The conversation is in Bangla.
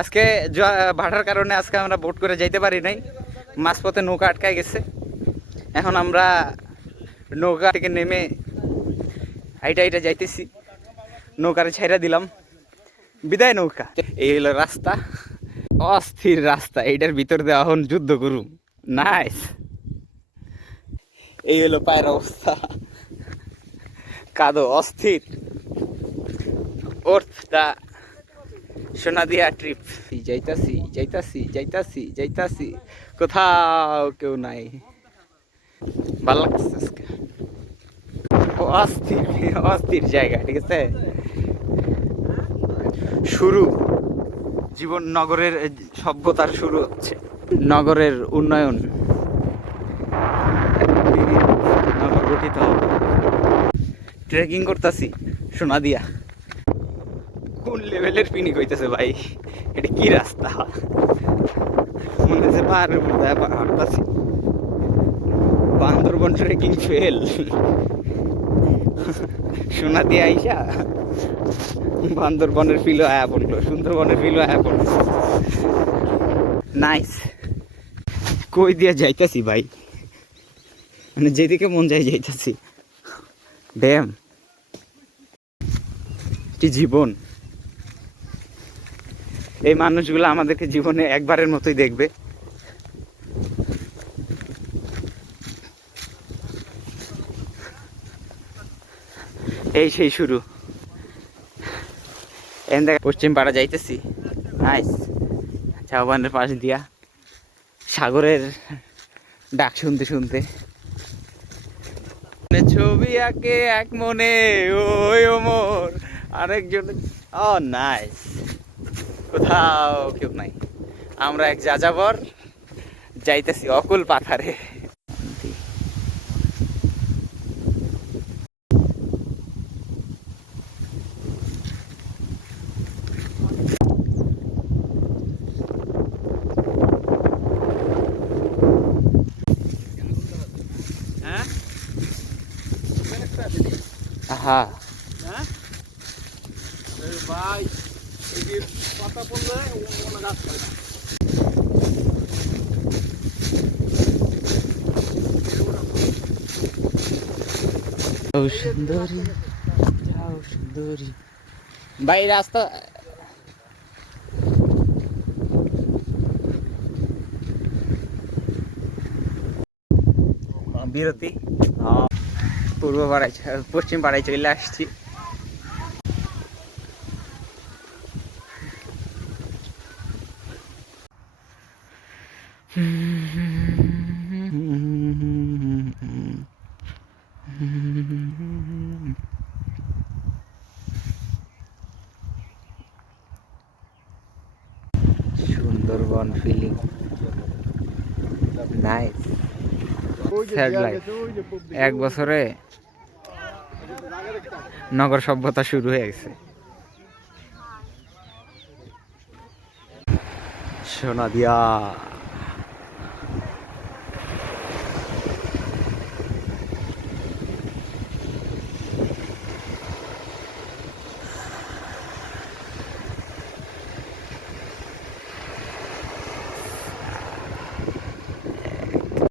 আজকে ভাটার কারণে আজকে আমরা বোট করে যাইতে পারি নাই, মাঝপথে নৌকা আটকায় গেছে। এখন আমরা নৌকা থেকে নেমে হাইটা যাইতেছি, নৌকারে ছাইরা দিলাম, বিদায় নৌকা। এই হলো রাস্তা, অস্থির রাস্তা, এইটার ভিতর দিয়ে এখন যুদ্ধ করুম। নাইস। এই হলো পায়ের অবস্থা, কাদো অস্থির। ওর দা সোনাদিয়া ট্রিপ। যাইতাছি, কোথাও কেউ নাই, ভালো লাগতেছে আজকে। অস্থির অস্থির জায়গা, ঠিক আছে। শুরু জীবন, নগরের সভ্যতার শুরু হচ্ছে, নগরের উন্নয়ন, নগর গঠিত হবে। ট্রেকিং করতেছি সোনাদিয়া। কোন লেভেলের পিনিক হইতেছে ভাই, এটা কি রাস্তা, মনে হচ্ছে পাহাড়ের মধ্যে হাঁটতেছি। বান্দরবন ট্রেকিং ফেল, সোনাদিয়া আইসা বান্দরবনের ফিলও আয়া পড়লো, সুন্দরবনের ফিলও আয়া পড়লো। নাইস। কই দিয়া যাইতাছি ভাই, মানে যেদিকে মন যায় যাইতাছি। ড্যাম, কি জীবন। এই মানুষগুলো আমাদেরকে জীবনে একবারের মতোই দেখবে। এই সেই শুরু। পশ্চিম পাড়া যাইতেছি, নাইস। চাওবানের পাশ দিয়া সাগরের ডাক শুনতে শুনতে ছবি আঁকে এক মনে, ওই ওমর আরেকজন। ও নাইস, কোথাও কেউ নাই, আমরা এক যাযাবর যাইতেছি অকুল পাথারে। হ্যাঁ ভাই, পাতা পড়লে গাছ পায় না। সুন্দরী ভাই, রাস্তা বিরতি। পূর্ব পাড়ায়, পশ্চিম পাড়ায় চলে আসছি। Sundarban feeling, nice. এক বছরে নগর সভ্যতা শুরু হয়ে গেছে। সোনাদিয়া।